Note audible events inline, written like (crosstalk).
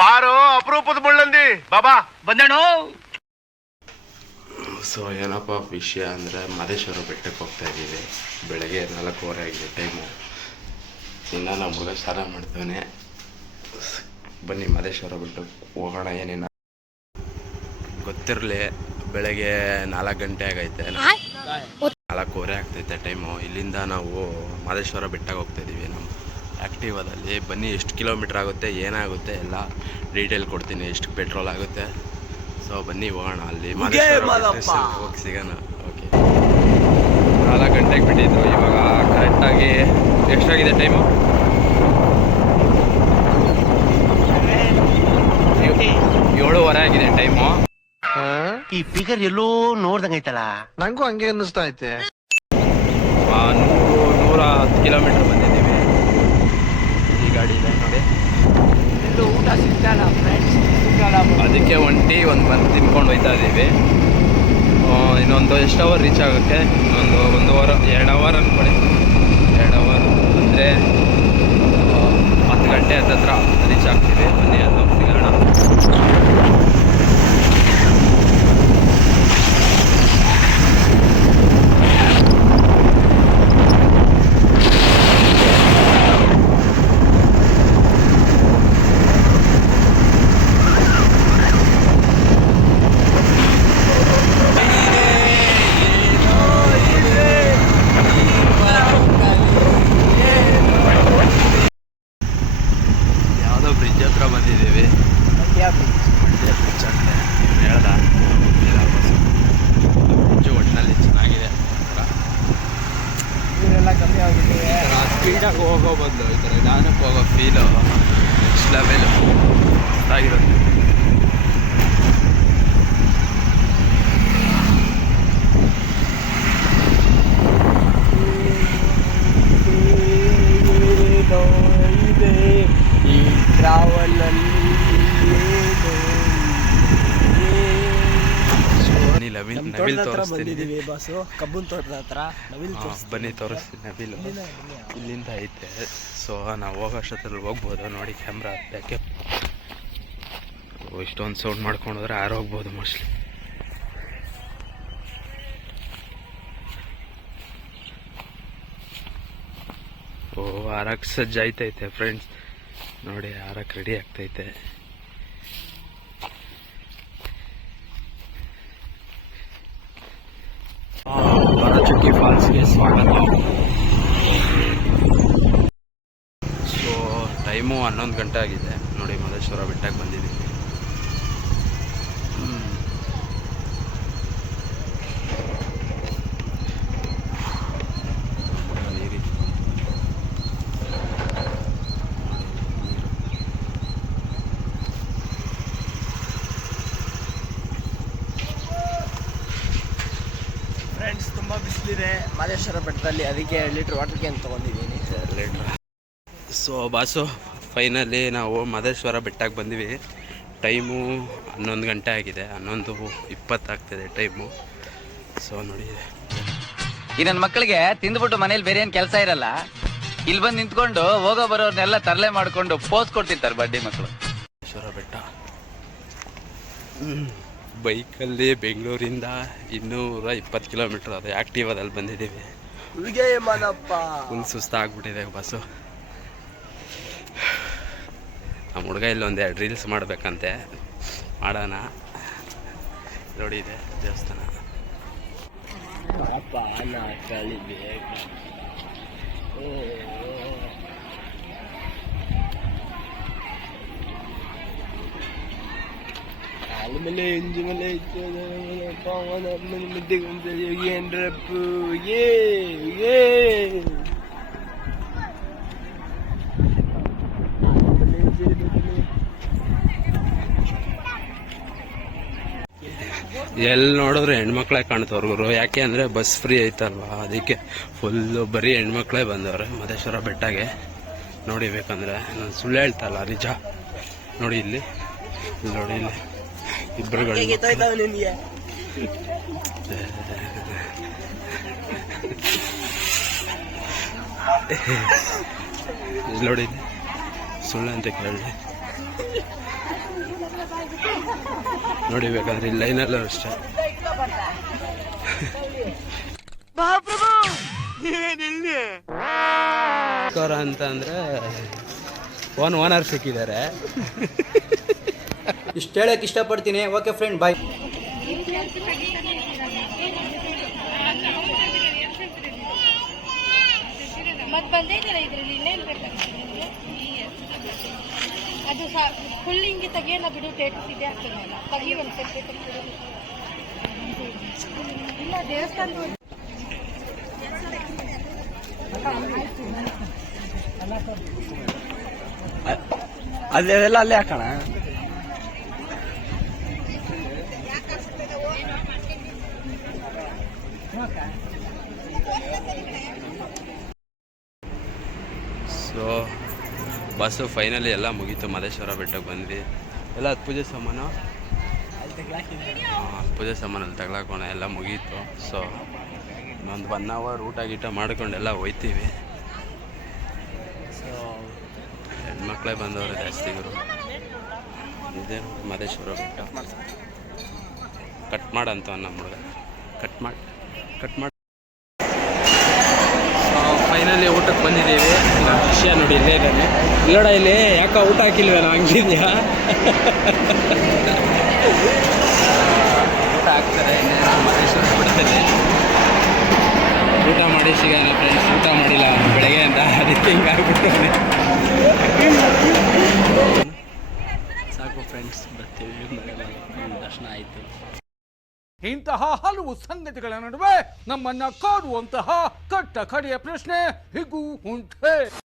ಬಾರೋ, ಅಪರೂಪದ ಮುಳ್ಳಂದಿ. ಬಾಬಾ ಬಂದೇಣು ಸೊ, ಏನಪ್ಪ ವಿಷಯ ಅಂದರೆ ಮಹದೇಶ್ವರ ಬೆಟ್ಟಕ್ಕೆ ಹೋಗ್ತಾ ಇದ್ದೀವಿ. ಬೆಳಗ್ಗೆ ನಾಲ್ಕೂವರೆ ಆಗಿದೆ ಟೈಮು ಇನ್ನು ನಮ್ಮ ಹುಡುಗ ಸ್ನಾನ ಮಾಡ್ತೇನೆ. ಬನ್ನಿ ಮಹದೇಶ್ವರ ಬೆಟ್ಟಕ್ಕೆ ಹೋಗೋಣ, ಏನೇನು? ಗೊತ್ತಿರಲಿ, ಬೆಳಗ್ಗೆ ನಾಲ್ಕು ಗಂಟೆ ಆಗೈತೆ. ನಾಲ್ಕೂವರೆ ಆಗ್ತೈತೆ ಟೈಮು ಇಲ್ಲಿಂದ ನಾವು ಮಹದೇಶ್ವರ ಬೆಟ್ಟಕ್ಕೆ ಹೋಗ್ತಾ ಇದ್ದೀವಿ ನಮ್ಮ ಆ್ಯಕ್ಟಿವದಲ್ಲಿ ಬನ್ನಿ ಎಷ್ಟು ಕಿಲೋಮೀಟ್ರ್ ಆಗುತ್ತೆ ಏನಾಗುತ್ತೆ ಎಲ್ಲ ಡೀಟೇಲ್ ಕೊಡ್ತೀನಿ ಎಷ್ಟು ಪೆಟ್ರೋಲ್ ಆಗುತ್ತೆ. ಸೊ ಬನ್ನಿ ಹೋಗೋಣ ಅಲ್ಲಿ. ಹೋಗಿ ಸಿಗೋಣ. ಓಕೆ ನಾಲ್ಕು ಗಂಟೆಗೆ ಬಿಟ್ಟಿದ್ದು ಇವಾಗ ಕರೆಕ್ಟಾಗಿ ಎಷ್ಟಾಗಿದೆ ಟೈಮು ಏಳುವರೆ ಆಗಿದೆ ಟೈಮು ಈ ಫಿಗರ್ ಎಲ್ಲೋ ನೋಡ್ದಂಗೈತಲ್ಲ ನಂಗೂ ಹಂಗೆ ಅನ್ನಿಸ್ತಾ ಐತೆ. ನೂರು ನೂರ ಹತ್ತು ಕಿಲೋಮೀಟರ್ ಬಂದಿದ್ದೀವಿ ಈ ಗಾಡಿ ಇದೆ ನೋಡಿ ಊಟ ಸಿಗ್ತಾಯಿಲ್ಲ ಫ್ರೆಂಡ್ಸ್ ಅದಕ್ಕೆ ಒಂಟಿ ಒಂದು ಬಂದು ತಿನ್ಕೊಂಡು ಹೋಯ್ತಾ ಇದ್ದೀವಿ ಇನ್ನೊಂದು ಎಷ್ಟು ಅವರ್ ರೀಚ್ ಆಗುತ್ತೆ? ಇನ್ನೊಂದು ಒಂದು ಅವರ್ ಎರಡು ಅವರ್ ಅಂದ್ಕೊಳ್ಳಿ ಎರಡು ಅವರ್ ಅಂದರೆ ಹತ್ತು ಗಂಟೆ ಹತ್ತತ್ರ ರೀಚ್ ಆಗ್ತೀವಿ. ಬನ್ನಿ ಅದು ಸಿಗೋಣ. ಬ್ರಿಡ್ಜ್ ಹತ್ರ ಬಂದಿದ್ದೀವಿ. ಬ್ರಿಡ್ಜ್ ಅಂತ. ಹೇಳ್ದ? ಬ್ರಿಡ್ಜು ಒಟ್ಟಿನಲ್ಲಿ ಚೆನ್ನಾಗಿದೆ ಕಮ್ಮಿ ಸ್ಪೀಡಾಗಿ ಹೋಗೋ ಬಂದು ಈ ಥರ ನಿಧಾನಕ್ಕೆ ಹೋಗೋ ಫೀಲು ನೆಕ್ಸ್ಟ್ ಲೆವೆಲು ಇದೆ ಈ ಟ್ರಾವಲಲ್ಲಿ ಬನ್ನಿ ನವಿಲ್ ತೋರಿಸ್ತೀನಿ. ಬಸ್ಸು ಕಬ್ಬನ್ ತೋಟದ ಹತ್ರ ನವಿಲ್ ಬನ್ನಿ ತೋರಿಸ್ತೀನಿ ನವಿಲು. ಇಲ್ಲಿಂದ ಐತೆ. ಸೊ ನಾವು ಹೋಗೋ ಅಷ್ಟೊತ್ತಲ್ಲಿ ಹೋಗ್ಬೋದು. ನೋಡಿ ಕ್ಯಾಮ್ರಾ ಯಾಕೆ ಇಷ್ಟೊಂದು ಸೌಂಡ್ ಮಾಡ್ಕೊಂಡು ಹೋದ್ರೆ ಯಾರು ಹೋಗ್ಬೋದು ಮೋಸ್ಟ್ಲಿ ಓ ಆರಕ್ಕೆ ಸಜ್ಜಾಯ್ತೈತೆ ಫ್ರೆಂಡ್ಸ್ ನೋಡಿ ಆರಕ್ಕೆ ರೆಡಿ ಆಗ್ತೈತೆ. ಬರಚುಕ್ಕಿ ಫಾಲ್ಸ್ಗೆ ಸ್ವಾಗತ. ಸೊ ಟೈಮು ಹನ್ನೊಂದು ಗಂಟೆ ಆಗಿದೆ. ನೋಡಿ ಮಲ್ಲೇಶ್ವರ ಬೆಟ್ಟಕ್ಕೆ ಬಂದಿದ್ದೀವಿ ಹ್ಮ್. ನೀರಿ ಫ್ರೆಂಡ್ಸ್ ತುಂಬ ಬಿಸಿಲಿದೆ ಮಾದೇಶ್ವರ ಬೆಟ್ಟದಲ್ಲಿ ಅದಕ್ಕೆ ಎರಡು ಲೀಟ್ರ್ ವಾಟರ್ ಕ್ಯಾನ್ ತೊಗೊಂಡಿದ್ದೀನಿ. ಸೊ ಬಾಸು ಫೈನಲಿ ನಾವು ಮಹದೇಶ್ವರ ಬೆಟ್ಟಕ್ಕೆ ಬಂದಿವಿ. ಟೈಮು ಹನ್ನೊಂದು ಗಂಟೆ ಆಗಿದೆ. ಹನ್ನೊಂದು ಇಪ್ಪತ್ತಾಗ್ತಿದೆ ಟೈಮು ಸೊ ನೋಡಿ. ಈ ನನ್ನ ಮಕ್ಕಳಿಗೆ ತಿಂದ್ಬಿಟ್ಟು ಮನೇಲಿ ಬೇರೆ ಏನು ಕೆಲಸ ಇರಲ್ಲ. ಇಲ್ಲಿ ಬಂದು ನಿಂತ್ಕೊಂಡು ಹೋಗೋ ಬರೋರ್ನೆಲ್ಲ ತರಲೆ ಮಾಡಿಕೊಂಡು ಪೋಸ್ ಕೊಡ್ತಿರ್ತಾರೆ ಬಡ್ಡಿ ಮಕ್ಕಳು ಮಹದೇಶ್ವರ ಬೆಟ್ಟ. ಬೈಕಲ್ಲಿ ಬೆಂಗಳೂರಿಂದ ಇನ್ನೂರ ಇಪ್ಪತ್ತು ಕಿಲೋಮೀಟ್ರ್ ಅದು ಆ್ಯಕ್ಟಿವಾದಲ್ಲಿ ಬಂದಿದ್ದೀವಿ. ಫುಲ್ ಸುಸ್ತಾಗ್ಬಿಟ್ಟಿದೆ ಬಸ್ಸು ನಮ್ಮ ಹುಡುಗ ಇಲ್ಲೊಂದು ಎರಡು ರೀಲ್ಸ್ ಮಾಡಬೇಕಂತೆ. ಮಾಡೋಣ. ನೋಡಿ ಇದೆ ದೇವಸ್ಥಾನ. ಪಾನ ಕಳಿಬೇಕು ಮೇಲೆ ಎಂಜು ಮೇಲೆ ಏನ್ರಪ್ಪು ಏ ಏ. ಎಲ್ಲಿ ನೋಡಿದ್ರೆ ಹೆಣ್ಮಕ್ಳೇ ಕಾಣ್ತವ್ರಿಗರು ಯಾಕೆ ಅಂದರೆ ಬಸ್ ಫ್ರೀ ಐತಲ್ವಾ? ಅದಕ್ಕೆ ಫುಲ್ಲು ಬರೀ ಹೆಣ್ಮಕ್ಳೆ ಬಂದವ್ರೆ. ಮಧೇಶ್ವರ ಬೆಟ್ಟಗೆ. ನೋಡಿ ಬೇಕಂದ್ರೆ. ನಾನು ಸುಳ್ಳು ಹೇಳ್ತಲ್ಲ ನಿಜ. ನೋಡಿ ಇಲ್ಲಿ ನೋಡಿ ಇಲ್ಲಿ. ಇಬ್ಬರು ನಿನಗೆ ಇಲ್ಲಿ ನೋಡಿ. ಸುಳ್ಳು ಅಂತ ಕೇಳಿ ನೋಡಿ ಬೇಕಾದ್ರೆ ಇಲ್ಲ ಲೈನಲ್ಲೂ ಅಷ್ಟೇ. ಕೋರ ಅಂತ ಅಂದ್ರೆ ಓನ್ ಓನರ್ ಸಿಕ್ಕಿದ್ದಾರೆ. ಇಷ್ಟು ಹೇಳಕ್ ಇಷ್ಟಪಡ್ತೀನಿ. ಓಕೆ ಫ್ರೆಂಡ್ ಬಾಯ್ ಮತ್ತೆ ಬಂದೈತಲ್ಲ ಇದ್ರಲ್ಲಿ? ಇನ್ನೇನು ಅದು ಫುಲ್ ಹಿಂಗೆ ತೆಗಿಯಲ್ಲ ಬಿಡು ಟೇಟಸ್ ಇದೆ ಆಗ್ತದಲ್ಲ ತೆಗಿ ಒಂದು ಸ್ವಲ್ಪ ಇಲ್ಲ ದೇವಸ್ಥಾನದ ಅದೆಲ್ಲ ಅಲ್ಲೇ ಹಾಕೋಣ? ಸೊ ಬಸ್ಸು ಫೈನಲಿ ಎಲ್ಲ ಮುಗೀತು. ಮಲೇಶ್ವರ ಬೆಟ್ಟಕ್ಕೆ ಬಂದ್ವಿ. ಎಲ್ಲ ಹತ್ತು ಪೂಜೆ ಸಾಮಾನು? ಹಾಂ, ಪೂಜೆ ಸಾಮಾನು ಅಲ್ಲಿ ಎಲ್ಲ ಮುಗೀತು. ಸೊ ಒಂದು ಒನ್ ಅವರ್ ಊಟ ಗೀಟ ಮಾಡ್ಕೊಂಡೆಲ್ಲ ಹೋಯ್ತೀವಿ. ಸೊ ಹೆಣ್ಮಕ್ಳೇ ಬಂದವರು ಜಾಸ್ತಿಗರು ಇದೇ ಮಹದೇಶ್ವರ ಬೆಟ್ಟ. ಕಟ್ ಮಾಡಂತ ನಮ್ಮ ಹುಡುಗ. ಕಟ್ ಮಾಡಿ. ಕಟ್ ಮಾಡಿ ಫೈನಲಿ ಊಟಕ್ಕೆ ಬಂದಿದ್ದೀವಿ. ವಿಷಯ ನೋಡಿ ಇಲ್ಲೇ ಇದ್ದಾನೆ. ಇಲ್ಲೋಡ, ಇಲ್ಲಿ ಯಾಕೋ ಊಟ ಹಾಕಿಲ್ವೇನೋ ಹಂಗಿದ್ಯಾ (laughs) ಊಟ ಹಾಕ್ತಾರೆ ಬಿಡ್ತದೆ ಊಟ ಮಾಡಿ ಸಿಗಲ್ಲ ಫ್ರೆಂಡ್ಸ್ ಊಟ ಮಾಡಿಲ್ಲ, ಬೆಳಗ್ಗೆ ಅಂತ. ಅದಕ್ಕೆ ಹಿಂಗಾಗ್ಬಿಟ್ಟವನೆ ಇಂತಹ ಹಲವು ಸಂಗತಿಗಳ ನಡುವೆ ನಮ್ಮನ್ನ ಕಾಡುವಂತಹ ಕಟ್ಟ ಕಡೆಯ ಪ್ರಶ್ನೆ ಹೀಗೂ ಉಂಟೆ.